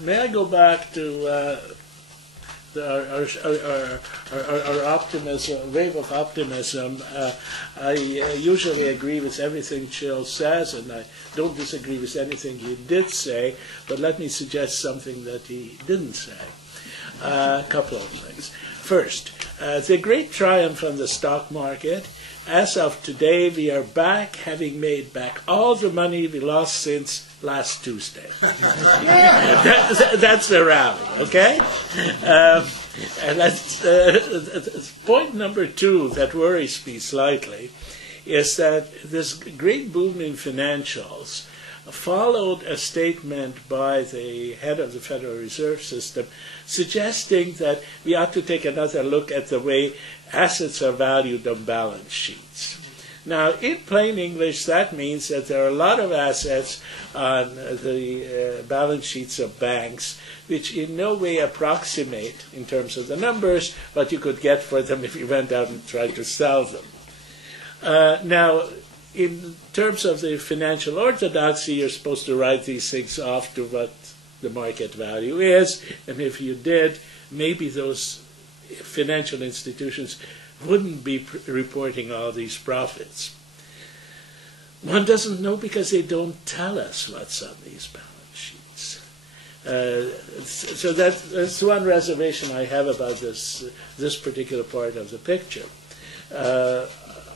May I go back to our optimism, wave of optimism? I usually agree with everything Chill says, and I don't disagree with anything he did say, but let me suggest something that he didn't say. A couple of things. First, the great triumph on the stock market. As of today, we are back, having made back all the money we lost since last Tuesday. That's the rally, okay? And that's point number two that worries me slightly is that this great boom in financials followed a statement by the head of the Federal Reserve System suggesting that we ought to take another look at the way assets are valued on balance sheets. Now, in plain English, that means that there are a lot of assets on the balance sheets of banks which in no way approximate, in terms of the numbers, what you could get for them if you went out and tried to sell them. Now, in terms of the financial orthodoxy, you're supposed to write these things off to what the market value is, and if you did, maybe those financial institutions wouldn't be reporting all these profits. One doesn't know because they don't tell us what's on these balance sheets. So that's one reservation I have about this particular part of the picture.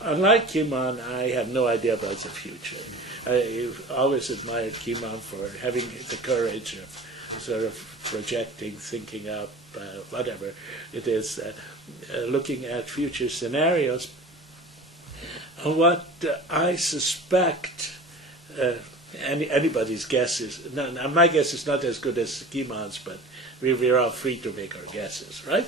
Unlike Kimon, I have no idea about the future. I've always admired Kimon for having the courage of sort of projecting, thinking up, whatever it is, looking at future scenarios. What I suspect, anybody's guess is, my guess is not as good as Kimon's, but we're all free to make our guesses, right?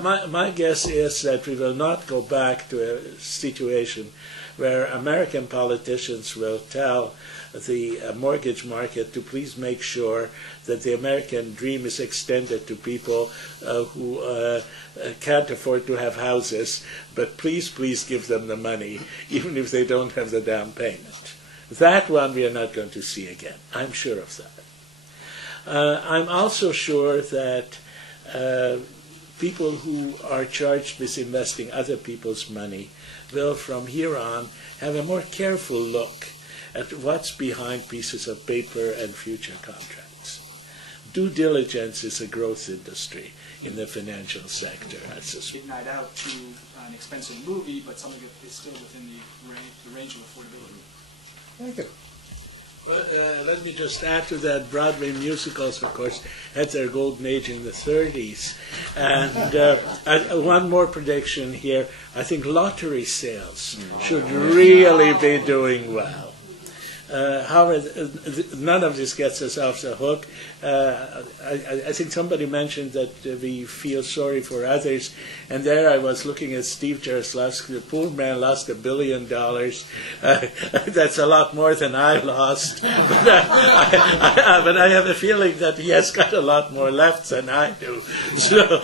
My guess is that we will not go back to a situation where American politicians will tell the mortgage market to please make sure that the American dream is extended to people who can't afford to have houses, but please give them the money, even if they don't have the down payment. That one we are not going to see again. I'm sure of that. I'm also sure that people who are charged with investing other people's money will, from here on, have a more careful look at what's behind pieces of paper and future contracts. Due diligence is a growth industry in the financial sector, I suspect. Night out to an expensive movie, but something that is still within the range of affordability. Thank you. Let me just add to that, Broadway musicals, of course, had their golden age in the 30s. And one more prediction here. I think lottery sales should really be doing well. However, none of this gets us off the hook. I think somebody mentioned that we feel sorry for others, and there I was looking at Steve Jaroslawski. The poor man lost $1 billion. That's a lot more than I lost, but I have a feeling that he has got a lot more left than I do. So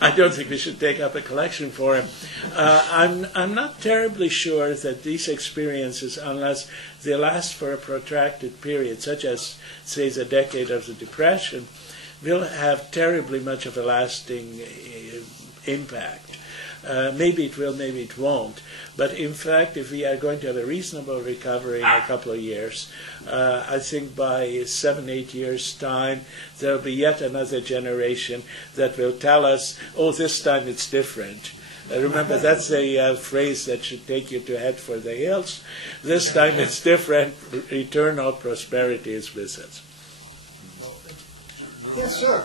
I don't think we should take up a collection for him. I'm not terribly sure that these experiences, unless they last for a protracted period, such as, say, the decade of the Depression, will have terribly much of a lasting impact. Maybe it will, maybe it won't. But in fact, if we are going to have a reasonable recovery in a couple of years, I think by 7-8 years' time, there will be yet another generation that will tell us, oh, this time it's different. Remember, that's a phrase that should take you to head for the hills. This time it's different. Eternal prosperity is with us. Yes, sir.